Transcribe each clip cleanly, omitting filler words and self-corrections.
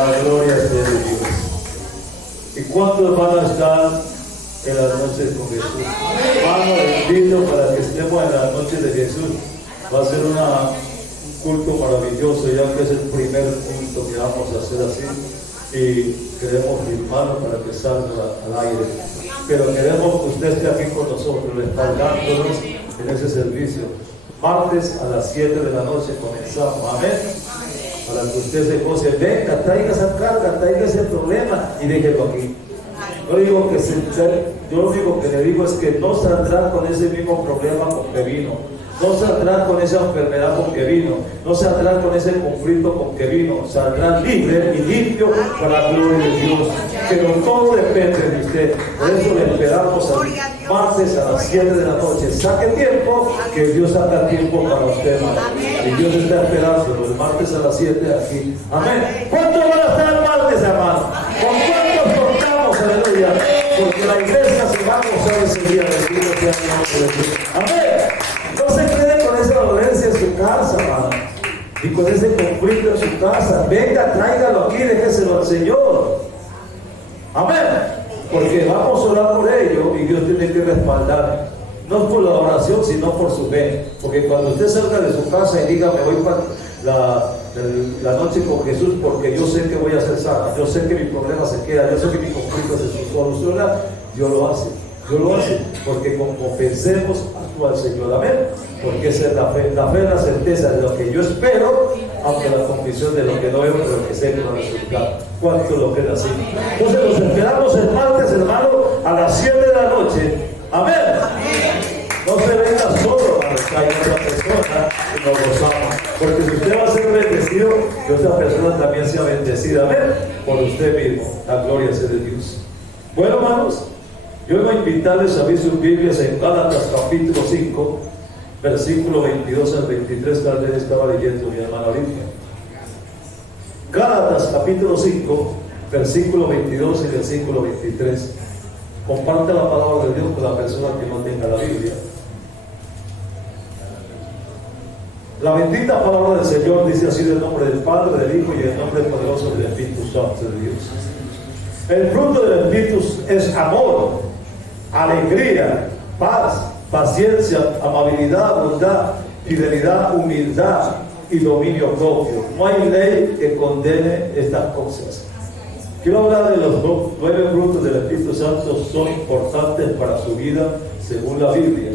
La gloria sea de Dios. ¿Y cuántos van a estar en las noches con Jesús? Hermano, les invito para que estemos en las noches de Jesús. Va a ser un culto maravilloso, ya que es el primer culto que vamos a hacer así. Y queremos firmarlo para que salga al aire. Pero queremos que usted esté aquí con nosotros, respaldándonos en ese servicio. Martes a las 7 de la noche comenzamos. Amén. Para que usted se goce, venga, traiga esa carga, traiga ese problema y déjelo aquí. Yo lo único que le digo es que no saldrá con ese mismo problema con que vino. No saldrá con esa enfermedad con que vino. No saldrá con ese conflicto con que vino. Saldrá libre y limpio para la gloria de Dios. Pero todo depende de usted. Por eso le esperamos el martes a las 7 de la noche. Saque tiempo, que Dios saca tiempo para usted, hermano. Y Dios está esperando el martes a las 7 aquí. Amén. ¿Cuántos van a estar el martes, hermano? ¿Con cuántos contamos? Aleluya. Porque la iglesia se va a gozar ese día. Bendito sea el nombre de Dios. Amén. No se quede con esa dolencia en su casa, hermano, y con ese conflicto en su casa. Venga, tráigalo aquí, déjeselo al Señor. Amén. Porque vamos a orar por ello y Dios tiene que respaldar. No por la oración, sino por su fe. Porque cuando usted salga de su casa y diga, me voy para la noche con Jesús, porque yo sé que voy a ser sana, yo sé que mi problema se queda, yo sé que mi conflicto se soluciona, Dios lo hace. Dios lo hace, porque confesemos actúa el Señor. Amén. Porque esa es la fe. La fe es la certeza de lo que yo espero, aunque la convicción de lo que no veo, pero que sé que no resulta. ¿Cuánto lo queda así? Entonces nos esperamos el martes, hermano, a las 7 de la noche. Amén. No se venga solo, hermano, que hay otra persona y nos gozamos. Porque si usted va a ser bendecido, que otra persona también sea bendecida. Amén. Por usted mismo. La gloria sea de Dios. Bueno, hermanos, yo voy a invitarles a abrir sus Biblias en Gálatas capítulo 5, versículo 22 al 23, tal vez estaba leyendo mi hermana ahorita. Gálatas capítulo 5, versículo 22 y versículo 23. Comparte la palabra de Dios con la persona que no tenga la Biblia. La bendita palabra del Señor dice así: en el nombre del Padre, del Hijo y en el nombre poderoso del Espíritu Santo de Dios. El fruto del Espíritu es amor, alegría, paz, paciencia, amabilidad, bondad, fidelidad, humildad y dominio propio. No hay ley que condene estas cosas. Quiero hablar de los 9 frutos del Espíritu Santo. Son importantes para su vida según la Biblia.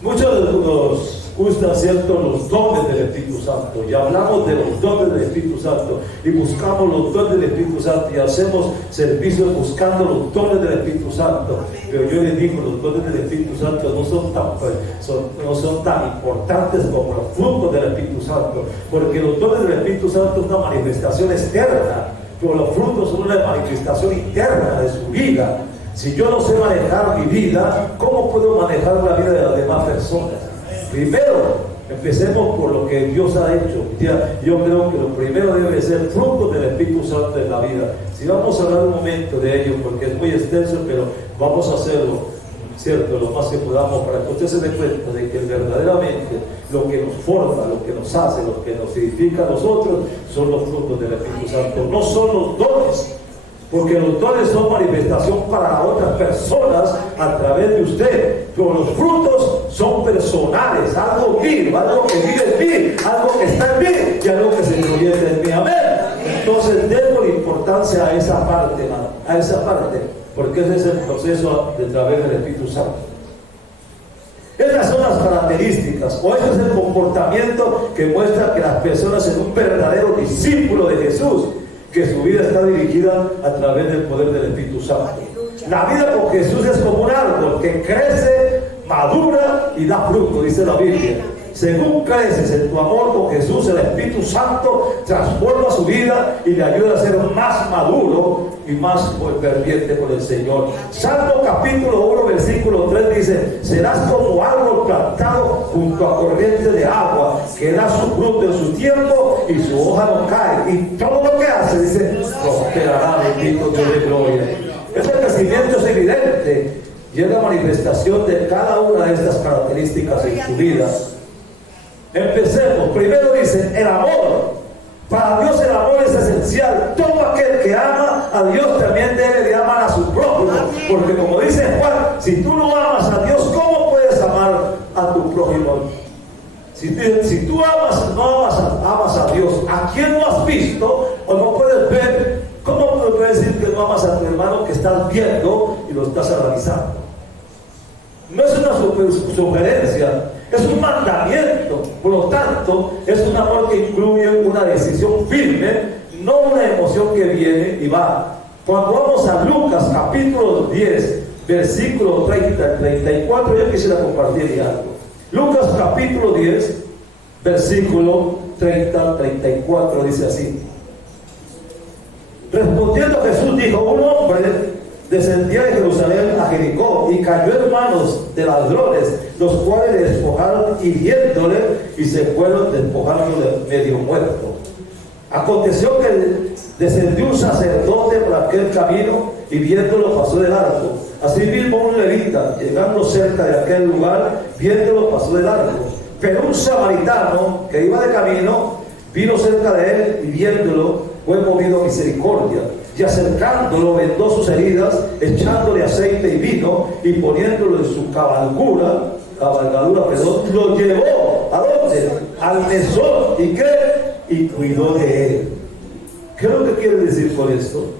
Muchos nos gustan, ¿cierto?, los dones del Espíritu Santo, y hablamos de los dones del Espíritu Santo y buscamos los dones del Espíritu Santo y hacemos servicios buscando los dones del Espíritu Santo. Pero yo les digo, los dones del Espíritu Santo no son tan importantes como los frutos del Espíritu Santo, porque los dones del Espíritu Santo es una manifestación externa, pero los frutos son una manifestación interna de su vida. Si yo no sé manejar mi vida, ¿cómo puedo manejar la vida de las demás personas? Primero, empecemos por lo que Dios ha hecho. Yo creo que lo primero debe ser fruto del Espíritu Santo en la vida. Si vamos a hablar un momento de ello, porque es muy extenso, pero vamos a hacerlo, ¿cierto?, lo más que podamos, para que usted se dé cuenta de que verdaderamente lo que nos forma, lo que nos hace, lo que nos edifica a nosotros, son los frutos del Espíritu Santo. No son los dones, porque los dones son manifestación para otras personas a través de usted, pero los frutos son personales, algo vivo, algo que vive en mí, algo que está en mí y algo que se proyecta en mí. Amén. Entonces démosle importancia a esa parte, hermano, a esa parte, porque ese es el proceso de través del Espíritu Santo. Estas son las características, o este es el comportamiento que muestra que las personas son un verdadero discípulo de Jesús, que su vida está dirigida a través del poder del Espíritu Santo. La vida con Jesús es como un árbol que crece, madura y da fruto, dice la Biblia. Según creces en tu amor con Jesús, el Espíritu Santo transforma su vida y le ayuda a ser más maduro y más ferviente con el Señor. Salmo capítulo 1, versículo 3 dice: serás como árbol plantado junto a corriente de agua, que da su fruto en su tiempo y su hoja no cae. Y todo lo que hace, dice, prosperará. Bendito Dios de gloria. Ese crecimiento es evidente y es la manifestación de cada una de estas características en su vida. Empecemos. Primero dice el amor. Para Dios el amor es esencial. Todo aquel que ama a Dios también debe de amar a su prójimo. Porque como dice Juan, si tú no amas a Dios, ¿cómo puedes amar a tu prójimo? Si tú amas a Dios, ¿a quién no has visto o no puedes ver? ¿Cómo puedes decir que no amas a tu hermano que estás viendo y lo estás analizando? No es una sugerencia, es un mandamiento. Por lo tanto, es un amor que incluye una decisión firme, no una emoción que viene y va. Cuando vamos a Lucas capítulo 10, versículo 30, 34, yo quisiera compartir algo. Lucas capítulo 10, versículo 30, 34, dice así. Respondiendo Jesús dijo: un hombre descendía de Jerusalén a Jericó y cayó en manos de ladrones, los cuales le despojaron hiriéndole y se fueron despojándole medio muerto. Aconteció que descendió un sacerdote por aquel camino y viéndolo pasó de largo. Asimismo un levita, llegando cerca de aquel lugar, viéndolo pasó de largo. Pero un samaritano que iba de camino vino cerca de él y viéndolo fue movido a misericordia, y acercándolo vendó sus heridas, echándole aceite y vino y poniéndolo en su cabalgadura, lo llevó ¿a dónde? Al mesón. ¿Y qué? Y cuidó de él. ¿Qué es lo que quiere decir con esto?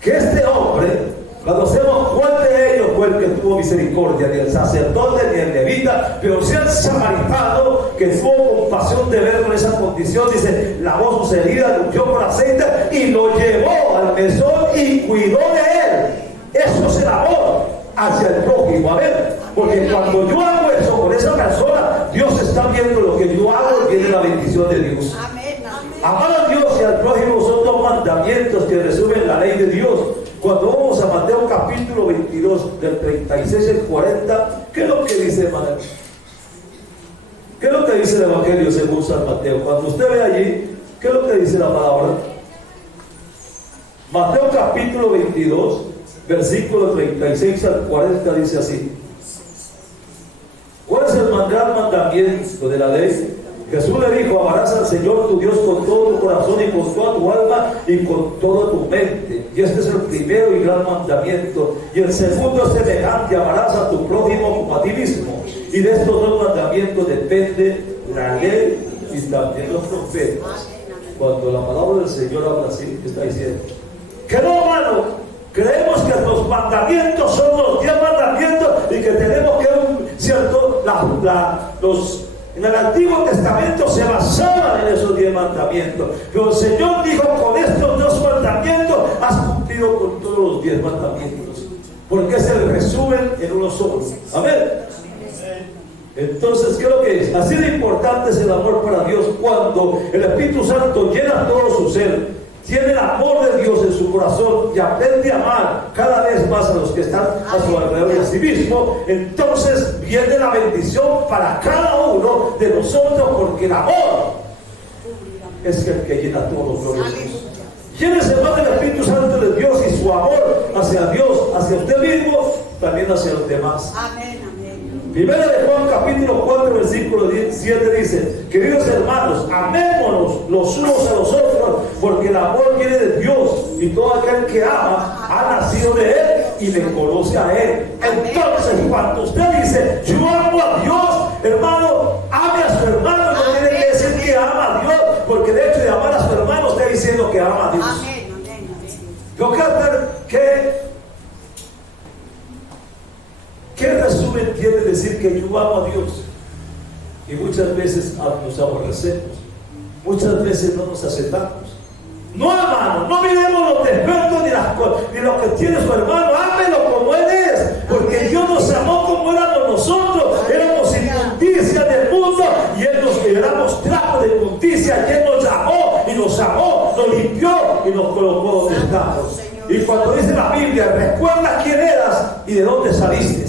Que este hombre, cuando hacemos cuál de ellos fue el que tuvo misericordia, ni el sacerdote ni el levita, pero si el samaritano que tuvo compasión de verlo en esa condición, dice, lavó sus heridas, lo ungió con aceite y lo llevó al mesón y cuidó de él. Eso es el amor hacia el prójimo. A ver, porque cuando yo hago eso con esa persona, Dios está viendo lo que yo hago y viene la bendición de Dios. Amar a Dios y al prójimo son dos mandamientos que resumen la ley de Dios. Cuando vamos a Mateo capítulo 22, del 36 al 40, ¿qué es lo que dice, hermano? ¿Qué es lo que dice el Evangelio según San Mateo? Cuando usted ve allí, ¿qué es lo que dice la palabra? Mateo capítulo 22, versículo 36 al 40, dice así. ¿Cuál es el gran mandamiento de la ley? Jesús le dijo: amarás al Señor tu Dios con todo tu corazón y con toda tu alma y con toda tu mente. Y este es el primero y gran mandamiento. Y el segundo es semejante: amarás a tu prójimo como a ti mismo. Y de estos dos mandamientos depende la ley y también los profetas. Cuando la palabra del Señor habla así, está diciendo que no, hermano, creemos que los mandamientos son los 10 mandamientos y que tenemos que, ¿cierto? En el Antiguo Testamento se basaban en esos 10 mandamientos. Pero el Señor dijo: con estos 2 mandamientos has cumplido con todos los 10 mandamientos. Porque es el resumen en uno solo. Amén. Entonces, ¿qué es lo que es? Así de importante es el amor para Dios. Cuando el Espíritu Santo llena todo su ser, tiene el amor de Dios en su corazón y aprende a amar cada vez más a los que están a su alrededor y a sí mismo, entonces viene la bendición para cada uno de nosotros, porque el amor es el que llena todo. Gloria a Dios. Llénese más del Espíritu Santo de Dios y su amor hacia Dios, hacia usted mismo, también hacia los demás. Amén. Primera de Juan capítulo 4 versículo 7 dice: queridos hermanos, amémonos los unos a los otros, porque el amor viene de Dios, y todo aquel que ama ha nacido de él y le conoce a él. Entonces, cuando usted dice yo amo a Dios, hermano, ame a su hermano, no tiene que decir que ama a Dios, porque el hecho de amar a su hermano está diciendo que ama a Dios. Yo quiero ver ¿qué resumen quiere decir que yo amo a Dios? Y muchas veces nos aborrecemos, muchas veces no nos aceptamos. No, hermano, no miremos los defectos ni lo que tiene su hermano, ámelo como él es, porque Dios nos amó como éramos nosotros. Éramos inmundicia del mundo y Él nos éramos trapo de inmundicia, y Él nos amó y nos limpió y nos colocó donde estamos. Y cuando dice la Biblia, recuerda quién eras y de dónde saliste.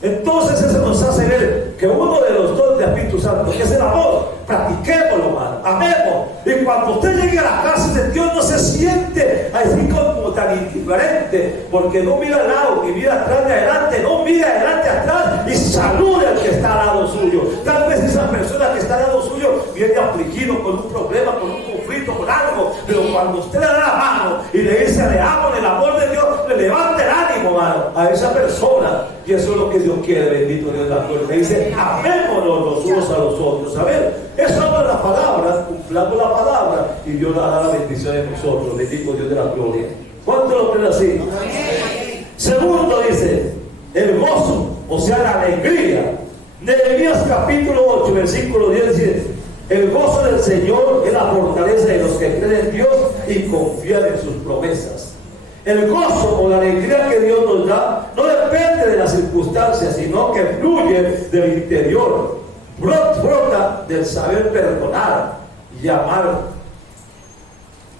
Entonces eso nos hace ver que uno de los dos del Espíritu Santo, que es el amor, practiquémoslo, hermano, amemos. Y cuando usted llegue a la casa de Dios, no se siente así como tan indiferente, porque no mira al lado, ni mira atrás ni adelante, no mira adelante atrás y salude al que está al lado suyo. Tal vez esa persona que está al lado suyo viene afligido con un problema, con un conflicto, con algo. Pero cuando usted le da la mano y le dice, le amo en el amor de Dios, le levanta el ánimo, hermano, a esa persona. Y eso es lo que Dios quiere, bendito Dios de la gloria. Le dice, amémonos los unos a los otros. A ver, eso habla la palabra, cumplamos la palabra, y Dios dará la bendición de nosotros, bendito Dios de la gloria. ¿Cuánto lo creen así? Segundo dice, el gozo, o sea, la alegría. Nehemías capítulo 8, versículo 10 dice, el gozo del Señor es la fortaleza de los que creen en Dios y confían en sus promesas. El gozo o la alegría que Dios nos da no depende de las circunstancias, sino que fluye del interior, brota del saber perdonar y amar.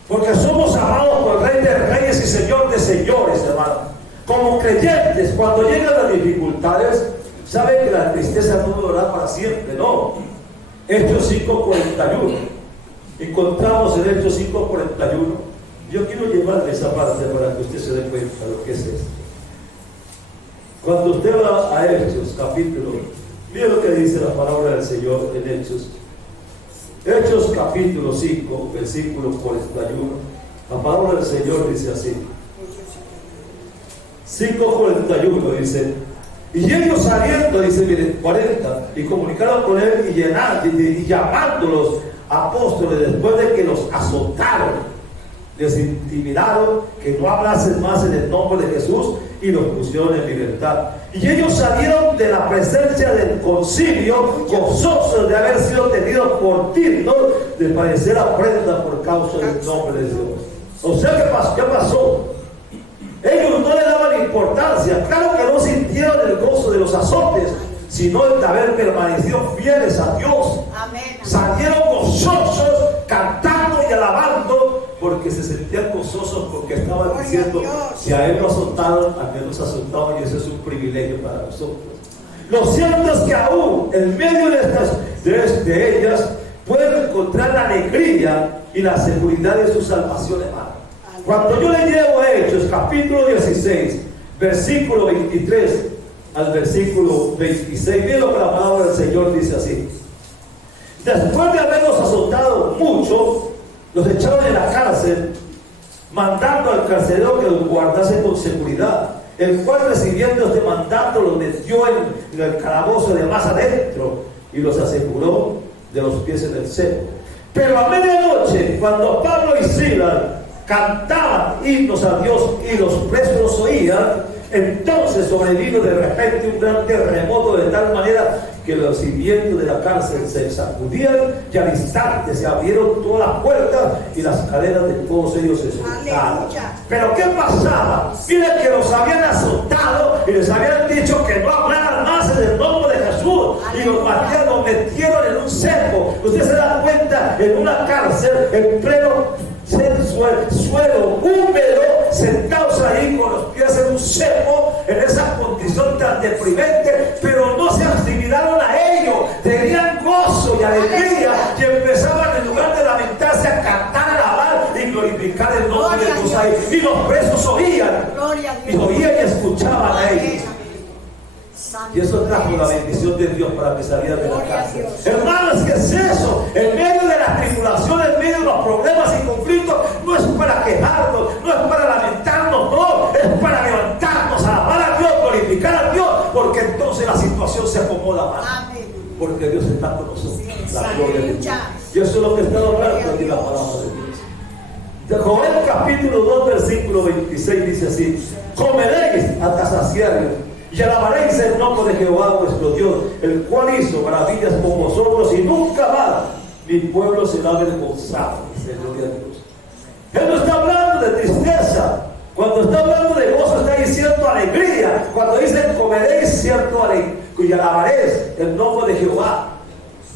Porque somos amados por el Rey de Reyes y Señor de Señores, hermano. Como creyentes, cuando llegan las dificultades, saben que la tristeza no durará para siempre, no. Hechos 5:41. Encontramos en Hechos 5:41. Yo quiero llevarle esa parte para que usted se dé cuenta de lo que es esto. Cuando usted va a Hechos capítulo, mire lo que dice la palabra del Señor en Hechos. Hechos capítulo 5, versículo 41. La palabra del Señor dice así. 5:41 dice, y ellos saliendo, dice, miren, 40, y comunicaron con él y llamándolos apóstoles después de que los azotaron, les intimidaron que no hablasen más en el nombre de Jesús y los pusieron en libertad. Y ellos salieron de la presencia del concilio gozosos de haber sido tenidos por dignos de padecer afrenta por causa del nombre de Dios. O sea, ¿qué pasó? Ellos no le daban importancia. Claro que no sintieron el gozo de los azotes, sino el de haber permanecido fieles a Dios. Amén. Salieron gozosos, cantando y alabando, porque se sentían gozosos, porque estaban diciendo, si a él lo azotaron, a mí nos azotaron, y eso es un privilegio para nosotros. Lo cierto es que aún en medio de ellas pueden encontrar la alegría y la seguridad de su salvación, hermano. Cuando yo le llevo a Hechos capítulo 16, versículo 23 al versículo 26, miren lo que la palabra del Señor dice así. Después de haberlos azotado mucho, los echaron en la cárcel, mandando al carcelero que los guardase con seguridad, el cual, recibiendo este mandato, los metió en el calabozo de más adentro y los aseguró de los pies en el cepo. Pero a medianoche, cuando Pablo y Silas cantaban himnos a Dios y los presos los oían, entonces sobrevino de repente un gran terremoto, de tal manera que los cimientos de la cárcel se sacudían y al instante se abrieron todas las puertas y las cadenas de todos ellos se soltaron. Pero ¿qué pasaba? Miren que los habían azotado y les habían dicho que no hablaran más en el nombre de Jesús, y los metieron en un cepo. Usted se da cuenta, en una cárcel, en pleno suelo húmedo, sentados ahí con los pies en un cepo, en esa condición tan deprimente, pero no se asimilaron a ello, tenían gozo y alegría y empezaban, en lugar de lamentarse, a cantar, alabar y glorificar el nombre de Dios ahí. Y los presos oían y escuchaban a ellos. Y eso trajo la bendición de Dios para que salieran de la cárcel. Hermanos, ¿qué es eso? En medio de las tribulaciones, en medio de los problemas y conflictos, no es para quejarnos, no es para lamentarnos, no, es para levantarnos, alabar a Dios, glorificar a Dios, porque entonces la situación se acomoda más. Porque Dios está con nosotros. La gloria de Dios. Y eso es lo que está hablando aquí la palabra de Dios. De Joel capítulo 2, versículo 26 dice así: comeréis hasta saciaros y alabaréis el nombre de Jehová vuestro Dios, el cual hizo maravillas con vosotros, y nunca más mi pueblo será avergonzado. Dice, gloria a Dios. Él no está hablando de tristeza. Cuando está hablando de gozo, está diciendo alegría. Cuando dice comeréis, cierto, y alabaréis el nombre de Jehová.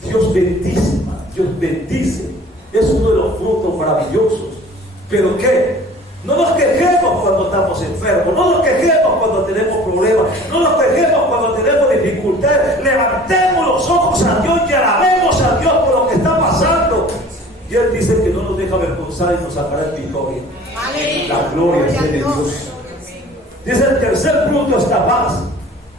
Dios bendice, Dios bendice. Es uno de los frutos maravillosos. ¿Pero qué? No nos quejemos cuando estamos enfermos, no nos quejemos cuando tenemos problemas, no nos quejemos cuando tenemos dificultades. Levantemos los ojos a Dios y alabemos a Dios por lo que está pasando. Y Él dice que no nos deja avergonzar y nos sacará en victoria. La gloria es de Dios. Dice el tercer fruto es la paz.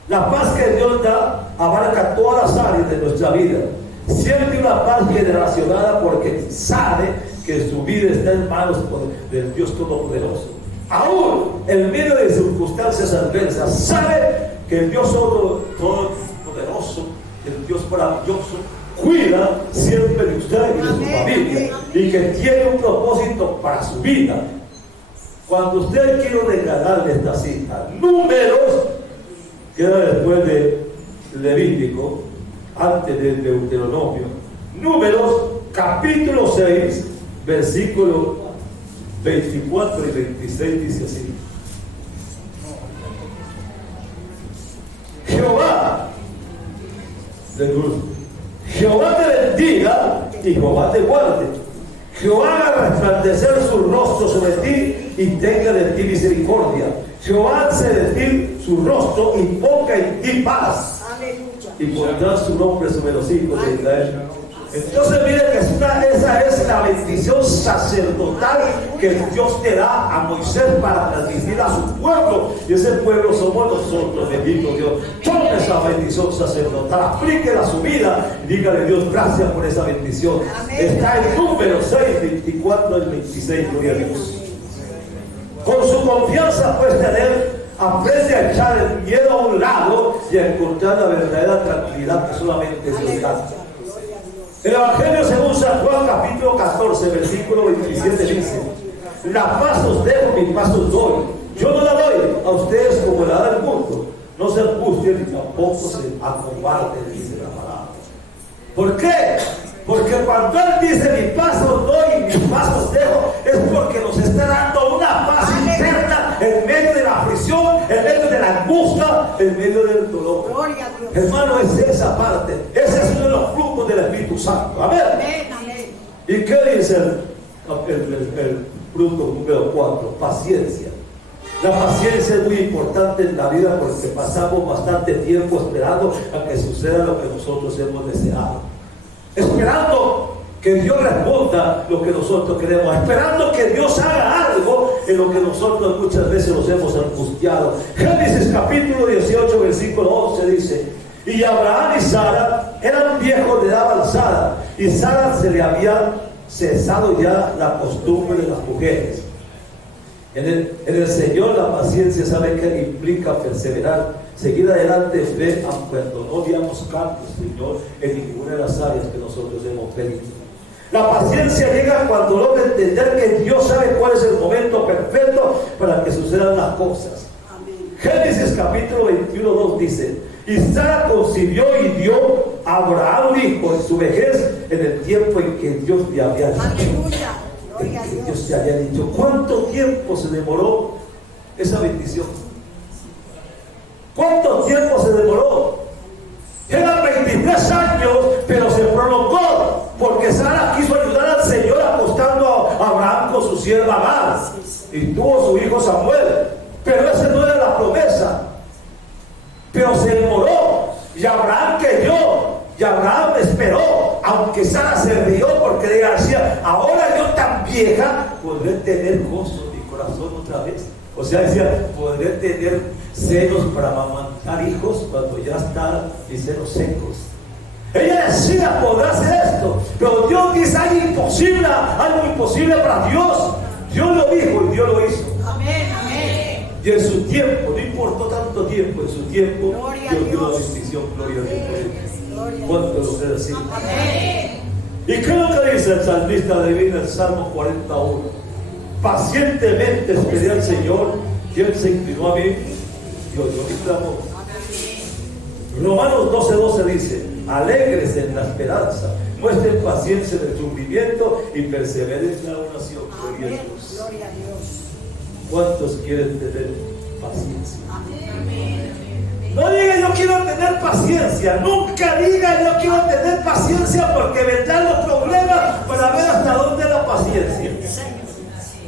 La paz que Dios da abarca todas las áreas de nuestra vida. Siempre una paz generacional, porque sabe que su vida está en manos del Dios Todopoderoso. Aún en medio de circunstancias adversas, sabe que el Dios Todopoderoso, el Dios maravilloso, cuida siempre de usted y de su familia, y que tiene un propósito para su vida. Cuando usted quiere regalarle esta cita, Números, queda después de Levítico, antes de Deuteronomio, Números capítulo 6, versículo 24 y 26 dice así: Jehová te bendiga y Jehová te guarde. Jehová haga resplandecer su rostro sobre ti y tenga de ti misericordia. Jehová alce de ti su rostro y ponga en ti paz. Y pondrá su nombre sobre los hijos de Israel. Entonces miren que esa es la bendición sacerdotal que Dios te da a Moisés para transmitir a su pueblo, y ese pueblo somos nosotros. Bendito Dios, tome esa bendición sacerdotal, aplíquela a su vida y dígale: Dios, gracias por esa bendición. Amén. Está en Números 6, 24 al 26, gloria a Dios. Con su confianza puedes tener, aprende a echar el miedo a un lado y a encontrar la verdadera tranquilidad que solamente Dios da. El Evangelio según San Juan capítulo 14 versículo 27 dice: la paz os dejo, mi paz os doy. Yo no la doy a ustedes como la da el mundo. No se angustien ni tampoco se acobarden, dice la palabra. ¿Por qué? Porque cuando Él dice mi paz os doy y mi paz os dejo, es porque nos está dando una paz interna en medio de la aflicción, en medio de la angustia, en medio del dolor. Hermano, es esa parte. Ese es uno de los frutos del Espíritu Santo. Amén. ¿Y qué dice el fruto número 4? Paciencia. La paciencia es muy importante en la vida porque pasamos bastante tiempo esperando a que suceda lo que nosotros hemos deseado, esperando que Dios responda lo que nosotros queremos, esperando que Dios haga algo en lo que nosotros muchas veces nos hemos angustiado. Génesis capítulo 18 versículo 11 dice: y Abraham y Sara eran viejos de edad avanzada, y Sara se le había cesado ya la costumbre de las mujeres. En el Señor la paciencia, ¿sabe qué implica? Perseverar, seguir adelante en fe, aun cuando no veamos cambios, Señor, en ninguna de las áreas que nosotros hemos pedido. La paciencia llega cuando logra entender que Dios sabe cuál es el momento perfecto para que sucedan las cosas. Amén. Génesis capítulo 21:2 dice: y Sara concibió y dio a Abraham un hijo en su vejez, en el tiempo en que Dios le había dicho. Aleluya. En que Dios te había dicho. ¿Cuánto tiempo se demoró esa bendición? ¿Cuánto tiempo se demoró? Eran 23 años, pero se prolongó porque Sara quiso ayudar al Señor apostando a Abraham con su sierva Agar, y tuvo su hijo Samuel. Pero esa no era la promesa. Pero se demoró, y Abraham creyó, y Abraham esperó, aunque Sara se rió porque decía: ahora yo tan vieja podré tener gozo en mi corazón otra vez. O sea, decía, podré tener senos para amamantar hijos cuando ya están mis senos secos. Ella decía: podrá hacer esto, pero Dios dice: algo imposible para Dios. Dios lo dijo y Dios lo hizo. Amén, amén. Y en su tiempo, no importó tanto tiempo, en su tiempo Dios dio la bendición. Gloria a Dios. ¿Cuánto lo creen así? Amén. ¿Y qué es lo que dice el salmista David en el Salmo 41? Pacientemente esperé al Señor y Él se inclinó a mí y oyó mi clamor. Romanos 12:12 dice: alegres en la esperanza, muestren paciencia en el sufrimiento y perseveren en la oración. Gloria a Dios. ¿Cuántos quieren tener paciencia? Amén. No diga yo quiero tener paciencia. Nunca diga yo quiero tener paciencia, porque vendrán los problemas para ver hasta dónde la paciencia.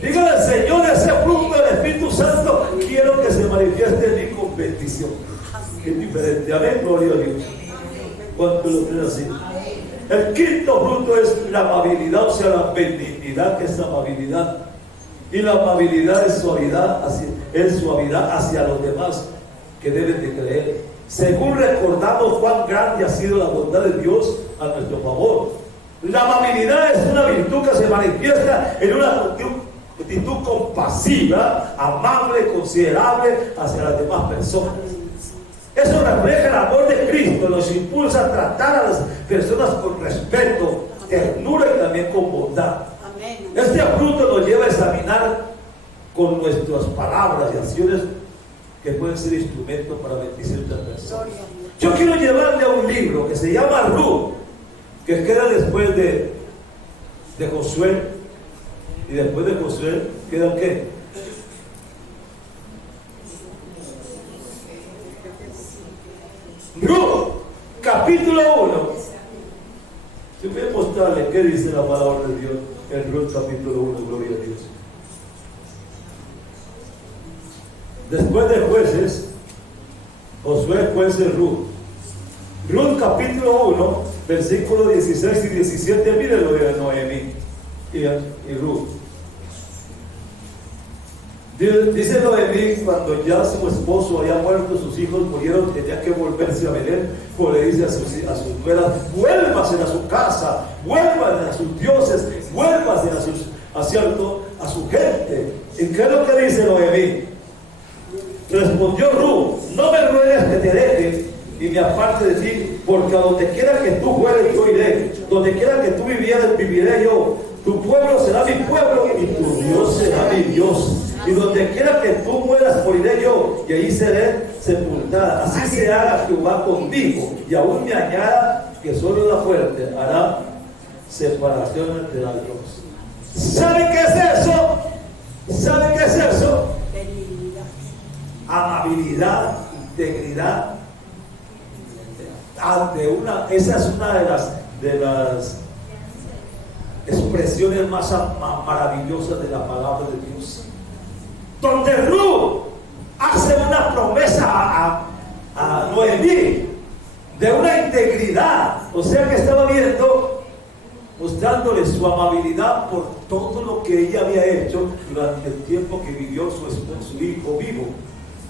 Dígale al Señor: ese fruto del Espíritu Santo quiero que se manifieste en mí con bendición. Es diferente. Amén, gloria a Dios. ¿Cuánto lo creen así? El quinto fruto es la amabilidad, o sea, la benignidad, que es amabilidad. Y la amabilidad es suavidad hacia los demás que deben de creer. Según recordamos cuán grande ha sido la bondad de Dios a nuestro favor, La amabilidad es una virtud que se manifiesta en una actitud compasiva, amable, considerable hacia las demás personas. Eso refleja el amor de Cristo, nos impulsa a tratar a las personas con respeto, ternura y también con bondad. Este fruto nos lleva a examinar con nuestras palabras y acciones que pueden ser instrumentos para bendecir a otras personas. Yo quiero llevarle a un libro que se llama Ruth, que queda después de Josué, y después de Josué queda ¿qué? Ruth, capítulo 1. Si voy a mostrarle qué dice la palabra de Dios en Ruth capítulo 1, gloria a Dios. Después de jueces, Josué, jueces, Ruth. Ruth capítulo 1, versículos 16 y 17, mírenlo de Noemí y Ruth. Dice Noemí, cuando ya su esposo había muerto, sus hijos murieron, tenía que volverse a Belén, pues le dice a sus nueras, vuélvanse a su casa, vuélvanse a sus dioses, vuélvanse a su gente. ¿Y qué es lo que dice Noemí? Respondió Ruth, no me ruegues que te deje y me aparte de ti, porque a donde quiera que tú fueres yo iré, donde quiera que tú vivieras viviré yo, tu pueblo será mi pueblo y tu Dios será mi Dios, y donde quiera que tú mueras moriré yo, y ahí seré sepultada. Así se haga Jehová conmigo, y aún me añada que solo la fuerte hará separación entre las dos. ¿Saben qué es eso? ¿Saben qué es eso? Amabilidad, integridad. Esa es una de las expresiones más maravillosas de la palabra de Dios. Donde Ruth hace una promesa a Noemí de una integridad, o sea que estaba viendo, mostrándole su amabilidad por todo lo que ella había hecho durante el tiempo que vivió su hijo vivo.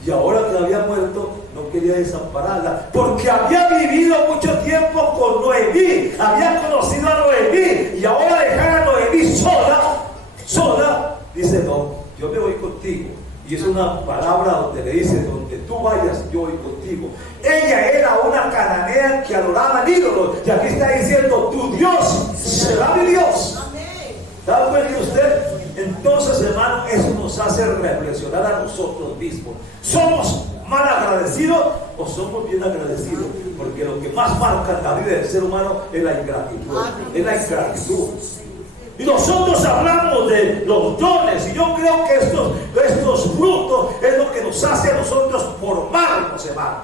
Y ahora que había muerto, no quería desampararla, porque había vivido mucho tiempo con Noemí, había conocido a Noemí, y ahora dejar a Noemí sola, dice, no, yo me voy contigo. Y es una palabra donde le dice, donde tú vayas, yo voy contigo. Ella era una cananea que adoraba ídolos, y aquí está diciendo, tu Dios será mi Dios. ¿Está bueno usted? Entonces, hermano, eso nos hace reflexionar a nosotros mismos. ¿Somos mal agradecidos o somos bien agradecidos? Porque lo que más marca la vida del ser humano es la ingratitud. Es la ingratitud. Y nosotros hablamos de los dones, y yo creo que estos frutos es lo que nos hace a nosotros formarnos, hermano.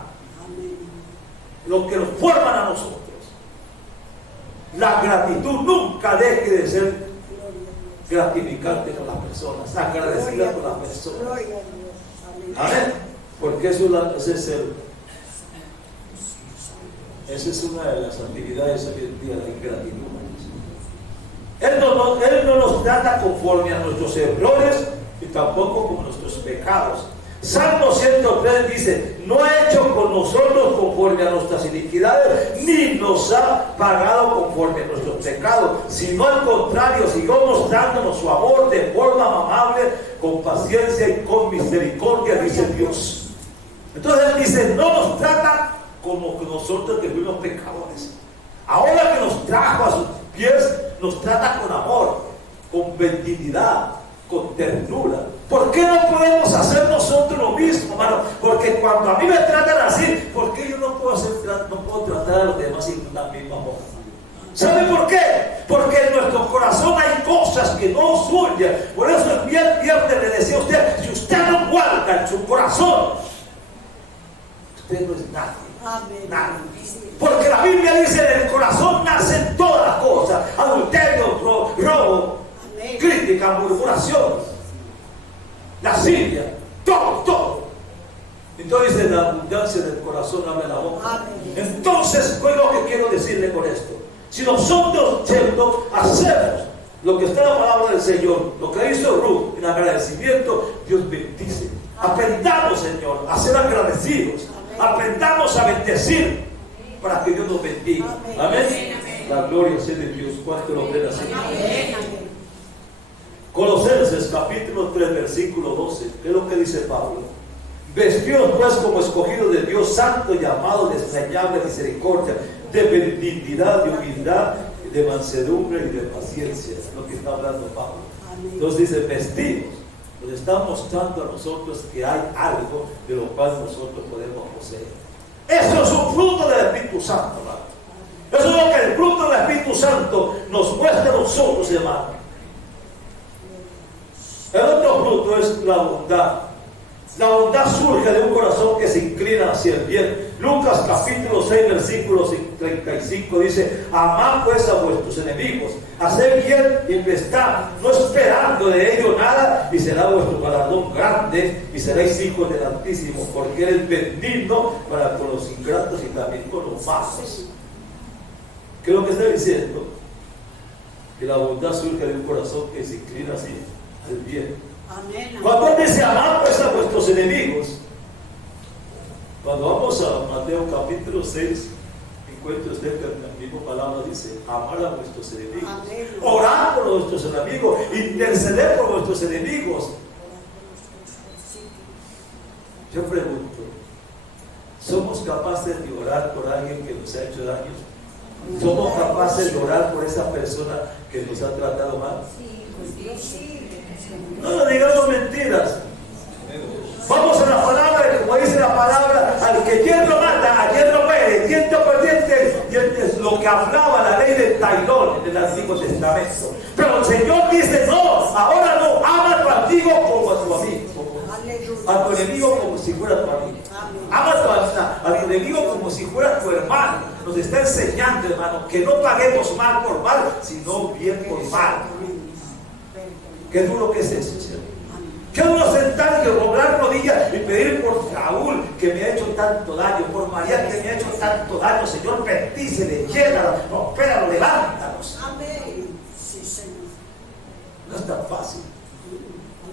Lo que nos forman a nosotros. La gratitud nunca deje de ser gratificante con las personas, agradecida con las personas. Amén. Porque esa es una de las actividades hoy en día, la ingratitud. Él no nos trata conforme a nuestros errores y tampoco con nuestros pecados. Salmo 103 dice, no ha hecho con nosotros conforme a nuestras iniquidades, ni nos ha pagado conforme a nuestros pecados, sino al contrario, siguió mostrándonos su amor de forma amable, con paciencia y con misericordia, dice Dios. Entonces Él dice, no nos trata como que nosotros que fuimos pecadores. Ahora que nos trajo a sus pies, nos trata con amor, con benignidad, con ternura. ¿Por qué no podemos hacer nosotros lo mismo, hermano? Porque cuando a mí me tratan así, ¿por qué yo no puedo tratar a los demás sin la misma amor? ¿Sabe por qué? Porque en nuestro corazón hay cosas que no suyas. Por eso el viernes le decía a usted, si usted no guarda en su corazón, usted no es nadie. Nadie. Porque la Biblia dice, en el corazón nacen todas las cosas: adulterio, robo, crítica, murmuración, lascivia, todo. Entonces dice, la abundancia del corazón habla la boca. Entonces, ¿qué es lo que quiero decirle con esto? Si nosotros, ¿cierto?, hacemos lo que está en la palabra del Señor, lo que hizo Ruth en agradecimiento, Dios bendice. Aprendamos, Señor, a ser agradecidos. Aprendamos a bendecir para que Dios nos bendiga. Amén. La gloria sea de Dios. ¿Cuánto lo creen así? Amén. Colosenses capítulo 3 versículo 12. ¿Qué es lo que dice Pablo? Vestidos pues como escogidos de Dios, santo y amado, de extrañable misericordia, de benignidad, de humildad, de mansedumbre y de paciencia. Es lo que está hablando Pablo. Entonces dice vestidos. Nos está mostrando a nosotros que hay algo de lo cual nosotros podemos poseer. Eso es un fruto del Espíritu Santo, hermano. Eso es lo que el fruto del Espíritu Santo nos muestra a nosotros, hermano. El otro fruto es la bondad. La bondad surge de un corazón que se inclina hacia el bien. Lucas capítulo 6 versículo 35 dice: amad pues a vuestros enemigos, haced bien y prestad, no esperando de ello nada, y será vuestro galardón grande, y seréis hijos del Altísimo, porque Él es benigno para con los ingratos y también con los malos. ¿Qué es lo que está diciendo? Que la bondad surge de un corazón que se inclina hacia el bien. Cuando Él dice amad pues a vuestros enemigos, cuando vamos a Mateo capítulo 6, encuentra usted que la misma palabra dice: amar a vuestros enemigos, orar por vuestros enemigos, interceder por vuestros enemigos. Yo pregunto, ¿somos capaces de orar por alguien que nos ha hecho daño? ¿Somos capaces de orar por esa persona que nos ha tratado mal? No nos digamos mentiras. Vamos a la palabra, como dice la palabra: al que hierro mata, a hierro muere, diente por diente. Y es lo que hablaba la ley del Tailón en el Antiguo Testamento. Pero el Señor dice: no, ahora no, ama a tu amigo como a tu amigo, a tu enemigo como si fuera tu amigo. Ama a tu enemigo como si fuera tu hermano. Nos está enseñando, hermano, que no paguemos mal por mal, sino bien por mal. Qué duro que es eso, Señor. Qué duro sentar y doblar rodillas y pedir por Raúl, que me ha hecho tanto daño, por María, que me ha hecho tanto daño. Señor, bendícele, llénalo, prospéralo, levántalos. Amén. Sí, Señor. No es tan fácil.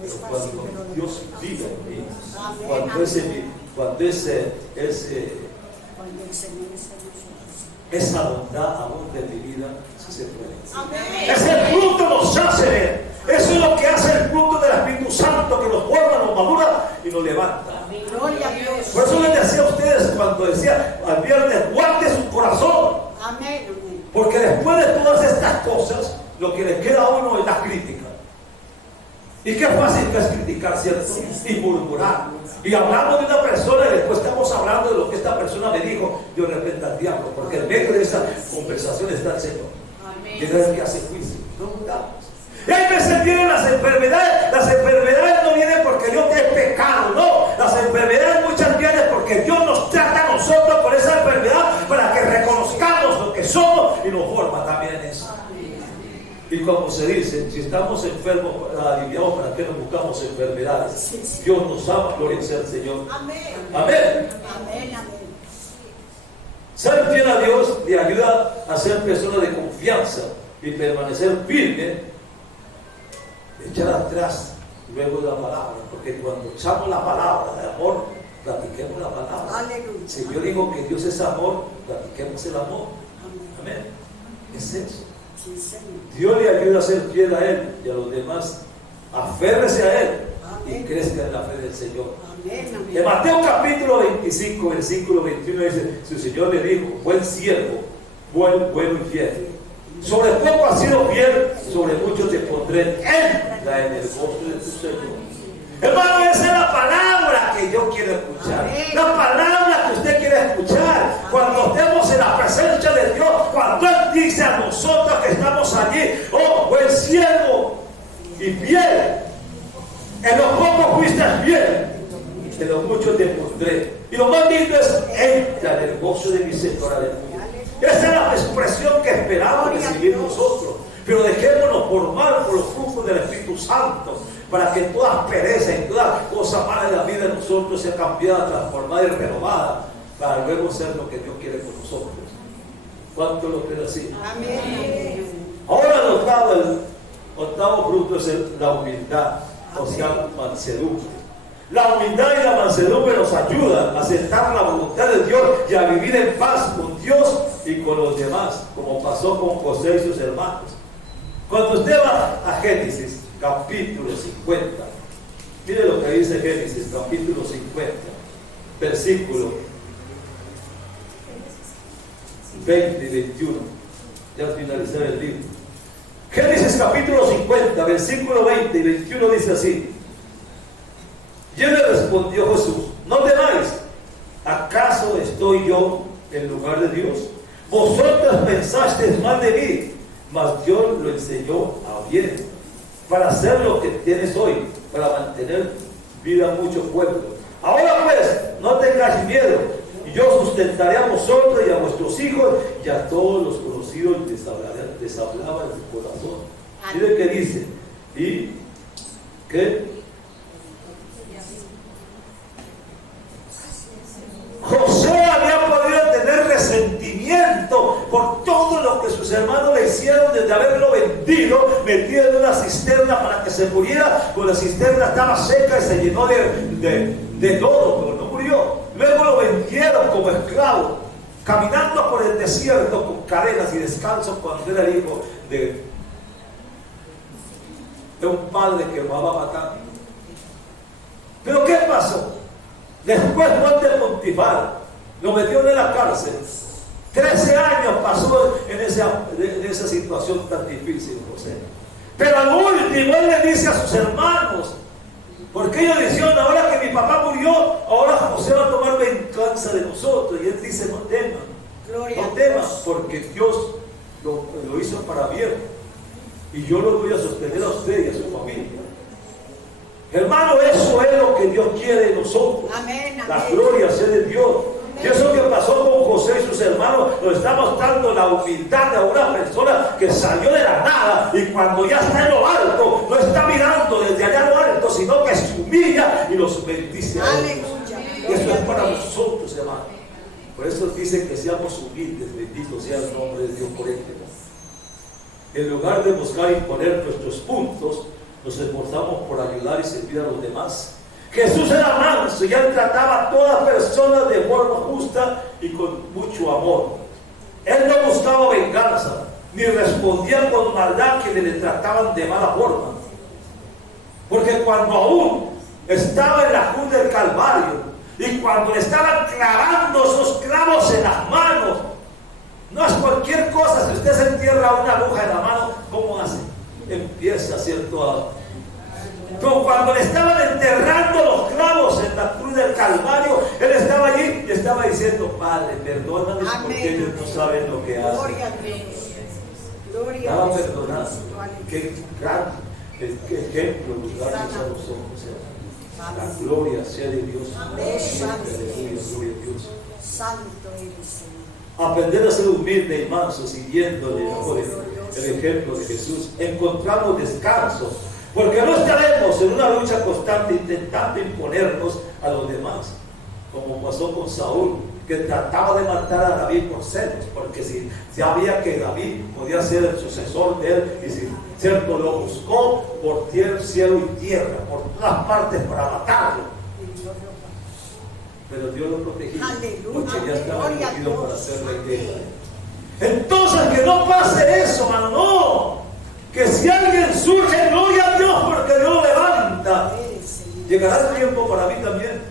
Pero cuando Dios vive en mí, esa bondad abunda en mi vida, sí se puede. Ese fruto nos hace ver. Eso es lo que hace el fruto del Espíritu Santo, que nos forma, nos madura y nos levanta. Por eso les decía a ustedes cuando decía al viernes: guarde su corazón. Porque después de todas estas cosas, lo que le queda a uno es la crítica. Y qué fácil que es criticar, ¿cierto? Y murmurar. Y hablamos de una persona y después estamos hablando de lo que esta persona me dijo. Yo reprendo al diablo, porque en medio de esa conversación está el Señor. Y es el que hace juicio. No mudamos. Y hay veces vienen las enfermedades. Las enfermedades no vienen porque Dios es pecado, no. Las enfermedades muchas vienen porque Dios nos trata a nosotros con esa enfermedad para que reconozcamos lo que somos y nos forma también en eso. Y como se dice, si estamos enfermos, aliviados, ¿para qué nos buscamos enfermedades? Dios nos ama, gloria sea al Señor. Amén. Amén. Ser fiel a Dios le ayuda a ser persona de confianza y permanecer firme. Echar atrás luego de la palabra, porque cuando echamos la palabra de amor, platiquemos la palabra. Aleluya. Si yo digo que Dios es amor, platiquemos el amor. Amén. Es eso. Dios le ayuda a ser fiel a Él y a los demás. Aférrese a Él y crezca en la fe del Señor. En Mateo capítulo 25, versículo 21 dice: su Señor le dijo: buen siervo, bueno y fiel. Sobre poco has sido fiel, sobre mucho te pondré. Entra en el gozo de tu Señor. Hermano, esa es la palabra que yo quiero escuchar. La palabra que usted quiere escuchar. Cuando estemos en la presencia de Dios, cuando Él dice a nosotros que estamos allí: oh, buen siervo y fiel. En lo poco fuiste fiel, en lo mucho te pondré. Y lo más lindo es: entra en el gozo de mi Señor. Aleluya. Esa es la expresión que esperamos recibir nosotros. Pero dejémonos formar por los frutos del Espíritu Santo, para que toda pereza y toda cosa mala de la vida de nosotros sea cambiada, transformada y renovada, para luego ser lo que Dios quiere con nosotros. ¿Cuánto lo creen así? Amén. Ahora el octavo fruto es la humildad, o sea, mansedumbre. La humildad y la mansedumbre nos ayudan a aceptar la voluntad de Dios y a vivir en paz con Dios y con los demás, como pasó con José y sus hermanos. Cuando usted va a Génesis, capítulo 50, mire lo que dice Génesis, capítulo 50, versículo 20 y 21. Ya al finalizar el libro. Génesis capítulo 50, versículo 20 y 21 dice así. Y él le respondió Jesús: no temáis, ¿acaso estoy yo en lugar de Dios? Vosotros pensasteis mal de mí, mas Dios lo enseñó a bien, para hacer lo que tienes hoy, para mantener vida a mucho pueblo. Ahora pues, no tengáis miedo, y yo sustentaré a vosotros y a vuestros hijos, y a todos los conocidos les hablaba en su corazón. Mire que dice, y que José había podido tener resentimiento por todo lo que sus hermanos le hicieron, desde haberlo vendido, metido en una cisterna para que se muriera, pues la cisterna estaba seca y se llenó de lodo, pero no murió. Luego lo vendieron como esclavo, caminando por el desierto con cadenas y descalzo, cuando era hijo de un padre que lo amaba matando. Pero ¿qué pasó? Después Juan de Pontifar lo metió en la cárcel. 13 años pasó en esa situación tan difícil, José. Pero al último él le dice a sus hermanos, porque ellos dijeron: ahora que mi papá murió, ahora José va a tomar venganza de nosotros. Y él dice: no teman, porque Dios lo hizo para bien, y yo lo voy a sostener a usted y a su familia. Hermano, eso es lo que Dios quiere de nosotros. Amén, amén. La gloria sea de Dios. Amén. Y eso que pasó con José y sus hermanos nos está mostrando la humildad de una persona que salió de la nada, y cuando ya está en lo alto, no está mirando desde allá a lo alto, sino que se humilla y los bendice a ellos. Eso es para nosotros, hermano. Por eso dice que seamos humildes. Bendito sea el nombre de Dios por esto. En lugar de buscar imponer nuestros puntos, nos esforzamos por ayudar y servir a los demás. Jesús era manso y él trataba a todas personas de forma justa y con mucho amor. Él no buscaba venganza, ni respondía con maldad a quienes le trataban de mala forma. Porque cuando aún estaba en la cruz del Calvario, y cuando le estaban clavando esos clavos en las manos, no es cualquier cosa. Si usted se entierra una aguja en la mano, ¿cómo hace? Empieza a hacer toda. Pero cuando le estaban enterrando los clavos en la cruz del Calvario, él estaba allí y estaba diciendo: Padre, perdóname, porque ellos no saben lo que hacen. Gloria a Dios. Estaba perdonando. Qué gran ejemplo nos da a nosotros. La gloria sea de Dios. Gloria a Dios. Santo eres, Señor. Aprender a ser humilde y manso, siguiéndole el ejemplo de Jesús, encontramos descanso, porque no estaremos en una lucha constante intentando imponernos a los demás, como pasó con Saúl, que trataba de matar a David por celos, porque si sabía que David podía ser el sucesor de él, y si cierto lo buscó por cielo y tierra, por todas partes, para matarlo. Pero Dios lo protegió, porque ya estaba escogido para ser rey de Israel. Entonces, que no pase eso, hermano, no. Que si alguien surge, gloria a Dios, porque Dios lo levanta. Llegará el tiempo para mí también.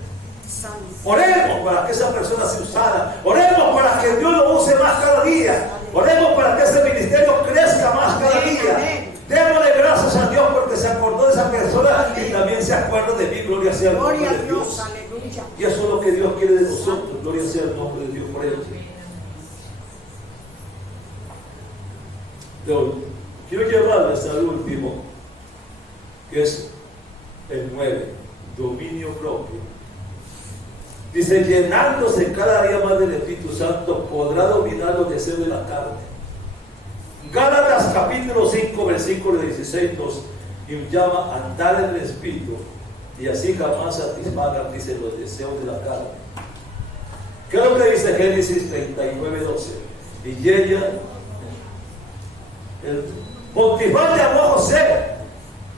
Oremos para que esa persona sea usada. Oremos para que Dios lo use más cada día. Oremos para que ese ministerio crezca más cada día. Démosle gracias a Dios porque se acordó de esa persona y también se acuerda de mí. Gloria sea el nombre de Dios. Y eso es lo que Dios quiere de nosotros. Gloria sea el nombre de Dios por ello. Quiero llevarles al último, que es el 9, dominio propio. Dice: llenándose cada día más del Espíritu Santo, podrá dominar los deseos de la carne. Gálatas capítulo 5, versículo 16 nos llama a andar en el Espíritu, y así jamás satisfagan, dice, los deseos de la carne. ¿Qué es lo que dice Génesis 39, 12? Y ella, el Pontifar, llamó a José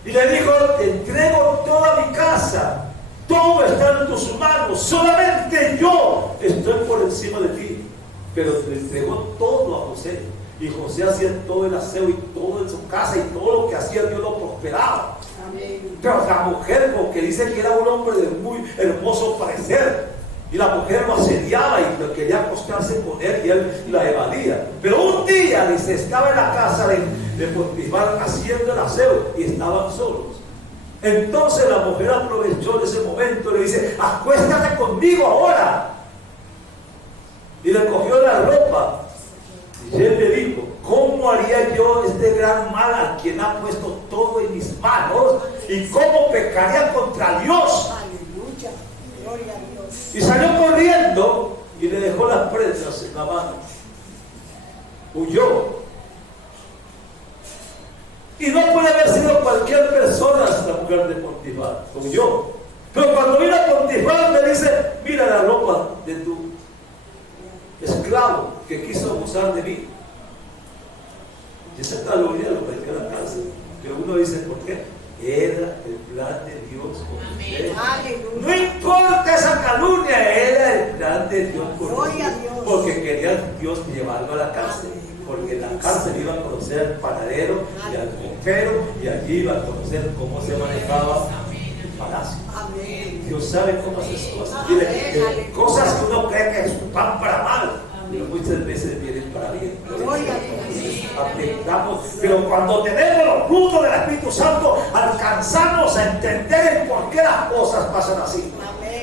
y le dijo: te entrego toda mi casa, todo en tus manos, solamente yo estoy por encima de ti. Pero le entregó todo a José, y José hacía todo el aseo y todo en su casa, y todo lo que hacía Dios lo prosperaba. Amén. Pero la mujer, porque dice que era un hombre de muy hermoso parecer, y la mujer lo asediaba y lo quería acostarse con él, y él la evadía. Pero un día dice, estaba en la casa de Potifar haciendo el aseo y estaban solos. Entonces la mujer aprovechó en ese momento y le dice, acuéstate conmigo ahora. Y le cogió la ropa. Y él le dijo, ¿cómo haría yo este gran mal a quien ha puesto todo en mis manos? ¿Y cómo pecaría contra Dios? Aleluya, gloria a Dios. Y salió corriendo y le dejó las presas en la mano. Huyó. Y no puede haber sido cualquier persona esta mujer de Potifar. Huyó. Pero cuando vino a Potifar le dice, mira la ropa de tu esclavo que quiso abusar de mí. Y esa calumnia lo metió a la cárcel. Pero uno dice, ¿por qué? Era el plan de Dios con usted. No importa esa calumnia, era el plan de Dios con usted. Porque quería Dios llevarlo a la cárcel. Porque en la cárcel iba a conocer al panadero y al copero, y allí iba a conocer cómo se manejaba el palacio. Dios sabe cómo hacer cosas. Mire, cosas que uno cree que van para mal, pero muchas veces vienen para bien. Aprendamos, pero cuando tenemos los frutos del Espíritu Santo, alcanzamos a entender el por qué las cosas pasan así.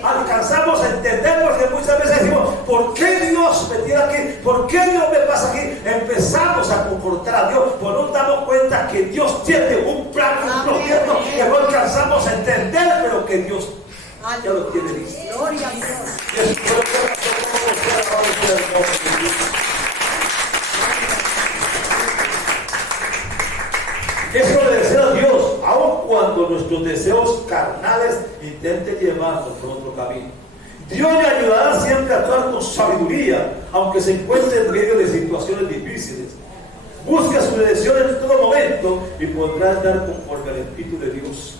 Alcanzamos a entender, porque muchas veces decimos, ¿por qué Dios me tiene aquí? ¿Por qué Dios me pasa aquí? Empezamos a comportar a Dios, pues nos damos cuenta que Dios tiene un plan, un proyecto que no alcanzamos a entender, pero que Dios ya lo tiene listo. Gloria a Dios. Eso le desea a Dios, aun cuando nuestros deseos carnales intenten llevarnos por otro camino. Dios le ayudará siempre a actuar con sabiduría, aunque se encuentre en medio de situaciones difíciles. Busca su dirección en todo momento y podrá andar conforme al Espíritu de Dios.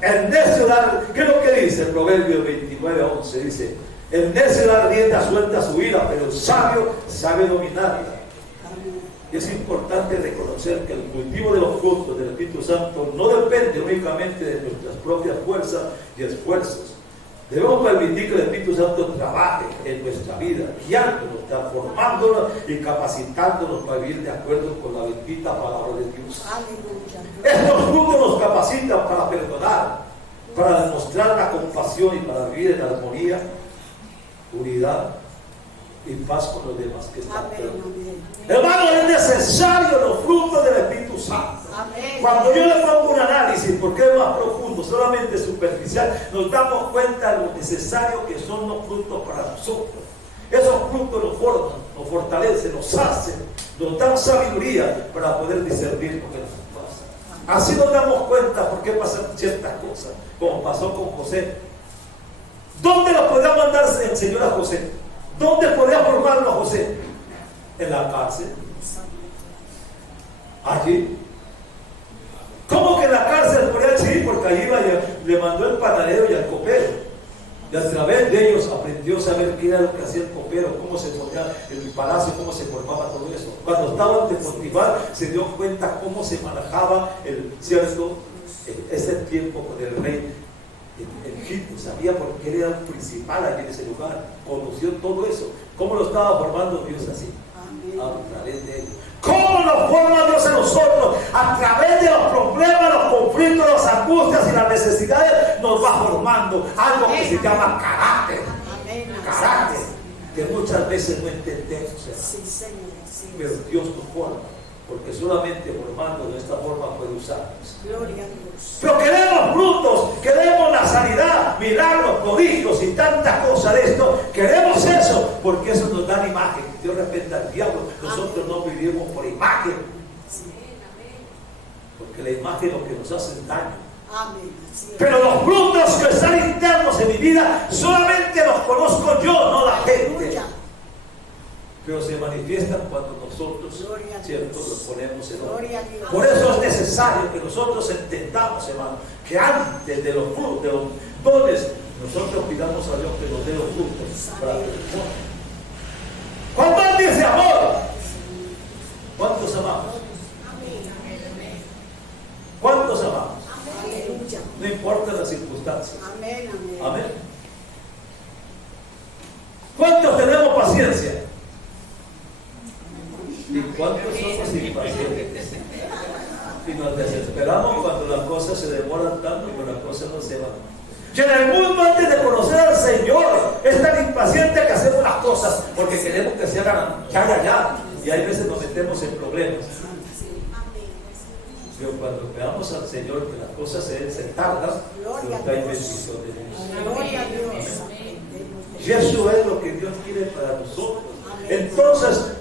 El necio da, ¿qué es lo que dice? Proverbios 29:11 dice, el necio da rienda suelta a su ira, pero el sabio sabe dominarla. Y es importante reconocer que el cultivo de los frutos del Espíritu Santo no depende únicamente de nuestras propias fuerzas y esfuerzos. Debemos permitir que el Espíritu Santo trabaje en nuestra vida, guiándonos, transformándonos y capacitándonos para vivir de acuerdo con la bendita palabra de Dios. Estos frutos nos capacitan para perdonar, para demostrar la compasión y para vivir en armonía, unidad y paz con los demás que están perdidos. Hermano, es necesario los frutos del Espíritu Santo. Amén. Cuando yo le pongo un análisis, porque es más profundo, solamente superficial, nos damos cuenta de lo necesario que son los frutos para nosotros. Esos frutos nos forman, nos fortalecen, nos hacen, nos dan sabiduría para poder discernir lo que nos pasa. Así nos damos cuenta por qué pasan ciertas cosas, como pasó con José. ¿Dónde lo podía mandar el Señor a José? ¿Dónde podía formarlo a José? En la cárcel. Allí. ¿Cómo que en la cárcel podía ir? Porque allí le mandó el panadero y el copero. Y a través de ellos aprendió a saber qué era lo que hacía el copero, cómo se ponía el palacio, cómo se formaba todo eso. Cuando estaba ante Potifar, se dio cuenta cómo se manejaba ese tiempo con el rey en Egipto. Sabía por qué era el principal allí en ese lugar. Conoció todo eso. ¿Cómo lo estaba formando Dios así? A través de ellos. ¿Cómo nos forma Dios en nosotros? A través de los problemas, los conflictos, las angustias y las necesidades nos va formando algo que se llama carácter. Carácter, que muchas veces no entendemos. Pero Dios nos forma, porque solamente formando de esta forma puede usarnos. Gloria a Dios. Pero queremos frutos, queremos la sanidad, milagros, prodigios y tantas cosas de esto. Queremos eso, porque eso nos da imagen. Dios reprenda al diablo. Nosotros no vivimos por imagen, porque la imagen es lo que nos hace daño. Pero los frutos que están internos en mi vida solamente los conozco yo, no la gente. Pero se manifiestan cuando nosotros, ¿cierto?, los ponemos en orden. Por eso es necesario que nosotros entendamos, hermano, que antes de los frutos, de los dones, nosotros pidamos a Dios que nos dé los frutos para que nos muestre. Cuando Él dice amor, ¿cuántos amamos? ¿Cuántos amamos? Aleluya. No importa las circunstancias. Amén, amén. Amén. ¿Cuántos tenemos paciencia? ¿Y cuántos somos impacientes? Y nos desesperamos cuando las cosas se demoran tanto y las cosas no se van. Y en el mundo, antes de conocer al Señor, es tan impaciente que hacemos las cosas porque queremos que se hagan ya. Y hay veces nos metemos en problemas. Pero cuando veamos al Señor que las cosas se tardan, nos da bendición de Dios. Gloria a Dios. Y eso es lo que Dios quiere para nosotros. Entonces,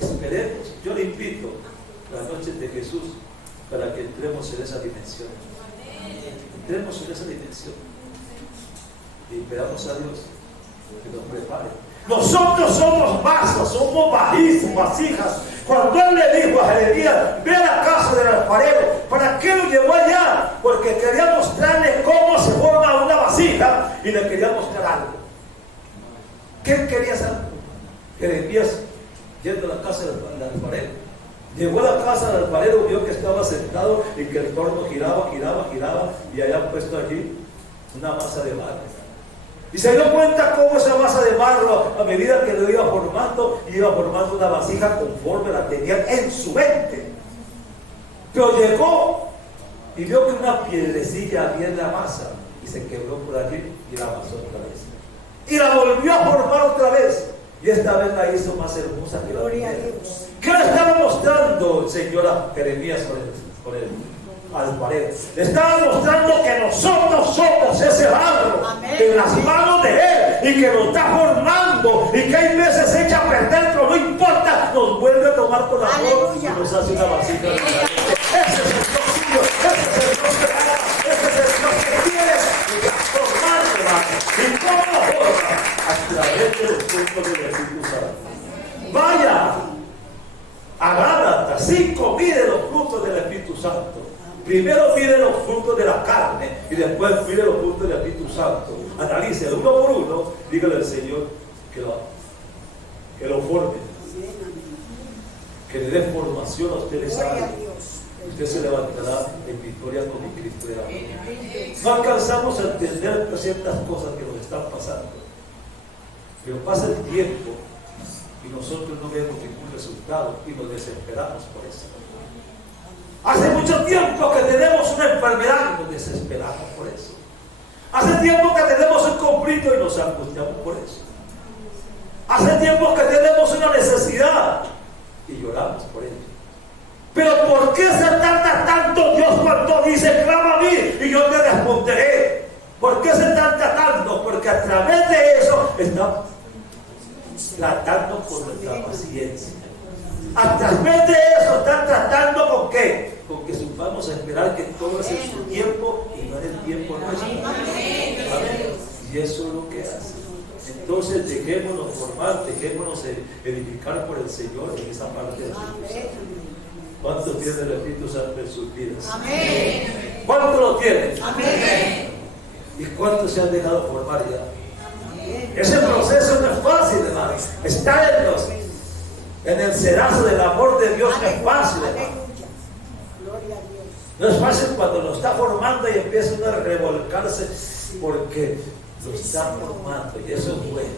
esperemos. Yo le invito la noche de Jesús para que entremos en esa dimensión. Entremos en esa dimensión. Y esperamos a Dios que nos prepare. Nosotros somos vasos, somos vasijas. Cuando Él le dijo a Jeremías, ve a la casa del alfarero, ¿para qué lo llevó allá? Porque quería mostrarle cómo se forma una vasija y le quería mostrar algo. ¿Qué quería hacer? Jeremías, yendo a la casa del alfarero, llegó a la casa del alfarero, vio que estaba sentado y que el torno giraba y había puesto allí una masa de barro. Y se dio cuenta cómo esa masa de barro, a medida que lo iba formando una vasija conforme la tenía en su mente. Pero llegó y vio que una piedrecilla había en la masa y se quebró por allí y la amasó otra vez. Y la volvió a formar otra vez. Y esta vez la hizo más hermosa que la primera. ¿Qué le estaba mostrando el Señor a Jeremías con él? Alfarero? Le estaba mostrando que nosotros somos ese barro en las manos de Él y que nos está formando y que hay veces echa a perder, pero no importa, nos vuelve a tomar con la mano y nos hace una vasija de barro. Ese es el Dios tuyo, ese es el Dios que da, ese es el Dios que quiere formar, hermano. ¿Y cómo lo forma? A través de los frutos del Espíritu Santo. Vaya a Gálatas 5, mire los frutos del Espíritu Santo. Primero mire los frutos de la carne y después mire los frutos del Espíritu Santo. Analice uno por uno, dígale al Señor que lo forme, que le dé formación a usted esa área. Usted se levantará en victoria con mi Cristo de amor. No alcanzamos a entender ciertas cosas que nos están pasando, pero pasa el tiempo y nosotros no vemos ningún resultado y nos desesperamos por eso. Hace mucho tiempo que tenemos una enfermedad y nos desesperamos por eso. Hace tiempo que tenemos un conflicto y nos angustiamos por eso. Hace tiempo que tenemos una necesidad y lloramos por ello. Pero ¿por qué se tarda tanto Dios cuando dice clama a mí y yo te responderé? ¿Por qué se tarda tanto? Porque a través de eso está tratando con nuestra paciencia. A través de eso está tratando con qué? Con que supamos a esperar que todo es en su tiempo y no en el tiempo nuestro. Y eso es lo que hace. Entonces dejémonos formar, dejémonos edificar por el Señor en esa parte del Espíritu Santo. ¿Cuántos tienen el Espíritu Santo en sus vidas? Amén. ¿Cuántos lo tienen? Amén. ¿Y cuántos se han dejado formar ya? Ese proceso no es fácil, hermano. Está en el cedazo del amor de Dios, no es fácil, hermano. No es fácil cuando lo está formando y empieza uno a revolcarse porque lo está formando y eso es bueno.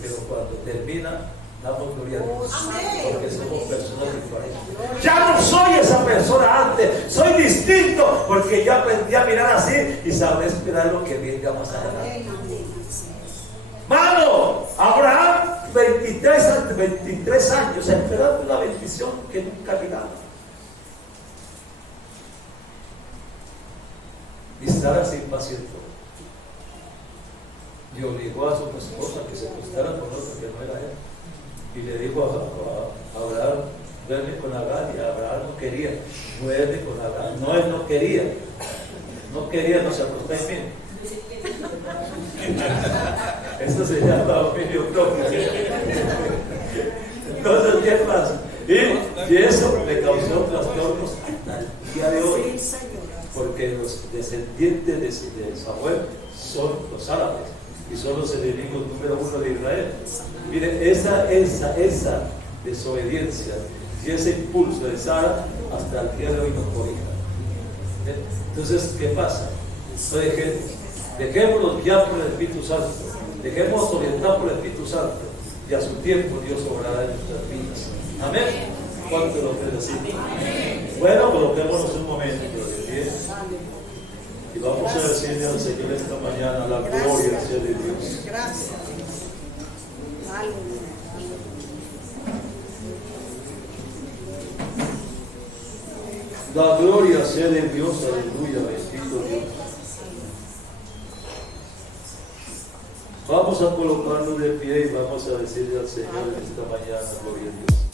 Pero cuando termina, damos gloria a Dios porque somos personas diferentes. Ya no soy esa persona antes, soy distinto porque ya aprendí a mirar así y sabré esperar lo que venga más adelante. Mano, Abraham, 23 años esperando una bendición que nunca miraba. Y Sara se impacientó y obligó a su esposa que se acostara con otro que no era él. Y le dijo a Abraham, duerme con Agar, y Abraham no quería, duerme con Agar. No, él no quería, no se acostó en mí. Eso se llama dominio propio. Entonces, ¿qué pasa? Y eso me causó trastornos hasta el día de hoy. porque los descendientes de Samuel son los árabes y son los enemigos número uno de Israel. Miren, esa desobediencia y ese impulso de Sara hasta el día de hoy nos cobija. Entonces, ¿qué pasa? No dejémonos guiar por el Espíritu Santo, dejémonos orientar por el Espíritu Santo y a su tiempo Dios obrará en nuestras vidas. Amén. ¿Cuánto lo creen así? Bueno, coloquémonos un momento de pie y vamos a decirle al Señor esta mañana la gloria sea de Dios. Gracias. Aleluya. La gloria sea de Dios, aleluya, bendito Dios. Vamos a colocarnos de pie y vamos a decirle al Señor esta mañana, gloria a Dios.